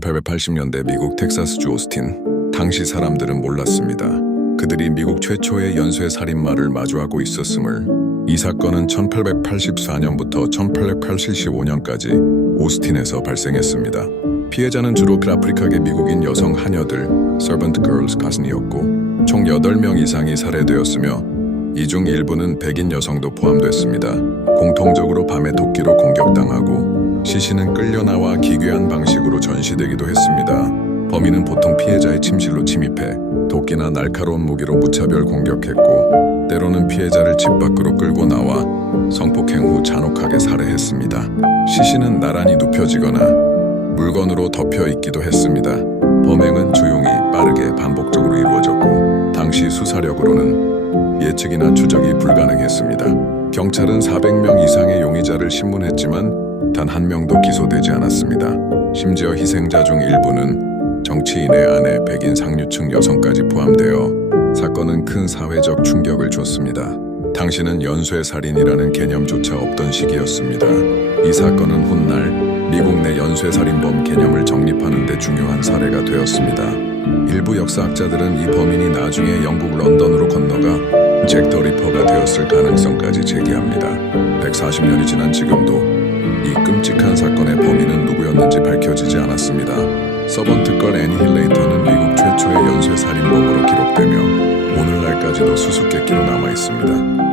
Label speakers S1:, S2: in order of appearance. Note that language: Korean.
S1: 1880년대 미국 텍사스주 오스틴. 당시 사람들은 몰랐습니다. 그들이 미국 최초의 연쇄 살인마를 마주하고 있었음을. 이 사건은 1884년부터 1885년까지 오스틴에서 발생했습니다. 피해자는 주로 아프리카계 미국인 여성 하녀들, servant girls 가슴이었고 총 8명 이상이 살해되었으며 이 중 일부는 백인 여성도 포함됐습니다. 공통적으로 밤에 도끼로 공격당하고 시신은 끌려나와 기괴한 방식으로 전시되기도 했습니다. 범인은 보통 피해자의 침실로 침입해 도끼나 날카로운 무기로 무차별 공격했고 때로는 피해자를 집 밖으로 끌고 나와 성폭행 후 잔혹하게 살해했습니다. 시신은 나란히 눕혀지거나 물건으로 덮여 있기도 했습니다. 범행은 조용히 빠르게 반복적으로 이루어졌고 당시 수사력으로는 예측이나 추적이 불가능했습니다. 경찰은 400명 이상의 용의자를 신문했지만 단 한 명도 기소되지 않았습니다. 심지어 희생자 중 일부는 정치인의 아내 백인 상류층 여성까지 포함되어 사건은 큰 사회적 충격을 줬습니다. 당시는 연쇄 살인이라는 개념조차 없던 시기였습니다. 이 사건은 훗날 미국 내 연쇄 살인범 개념을 정립하는 데 중요한 사례가 되었습니다. 일부 역사학자들은 이 범인이 나중에 영국 런던으로 건너가 잭 더 리퍼가 되었을 가능성까지 제기합니다. 140년이 지난 지금도 이 끔찍한 사건의 범인은 누구였는지 밝혀지지 않았습니다. 서번트 걸 애니 힐레이터는 미국 최초의 연쇄 살인범으로 기록되며 오늘날까지도 수수께끼로 남아 있습니다.